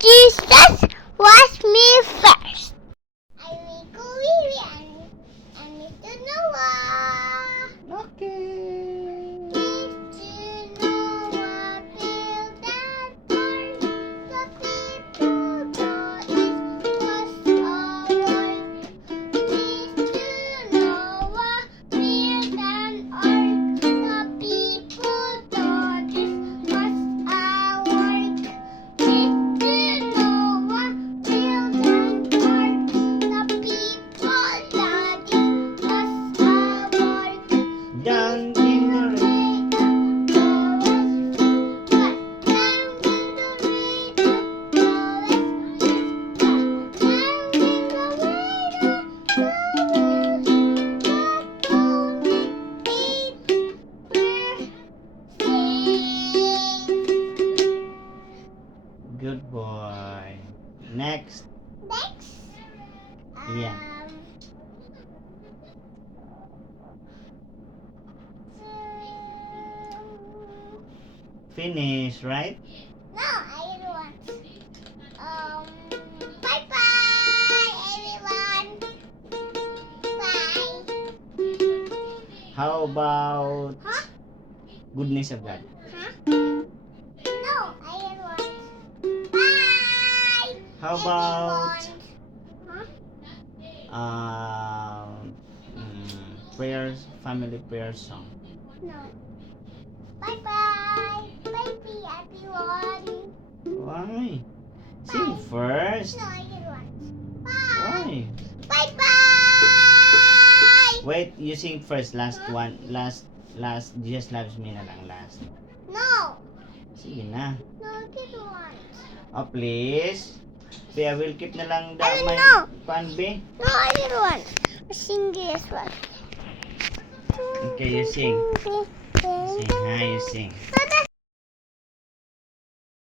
Jesus was me first. I will go with and Mr. Noah. Okay. Mr. Noah built that ark. The people thought it was a work. Mr. Noah built an ark. The people thought it was a work. Mr. Noah built an ark. The people thought it was a work. Down in the rain. Good boy. Next. Yeah. Finish, right? No, I don't want. Bye bye, everyone. Bye. How about Huh? goodness of God? Huh? No, I don't want. Bye. How about everyone. Huh? prayers, family prayer song? No. Bye bye. Baby, everyone. Why? Sing first. No, I don't want. Bye. Why? Bye bye. Wait, you sing first. Last one. Last. Jesus loves me na lang last. No. Sige na. No, I don't want. Oh, please. I will keep na lang I don't my know. pan, be. No, I don't want. Sing this one. Okay, you sing. Sing, ha? You sing. No,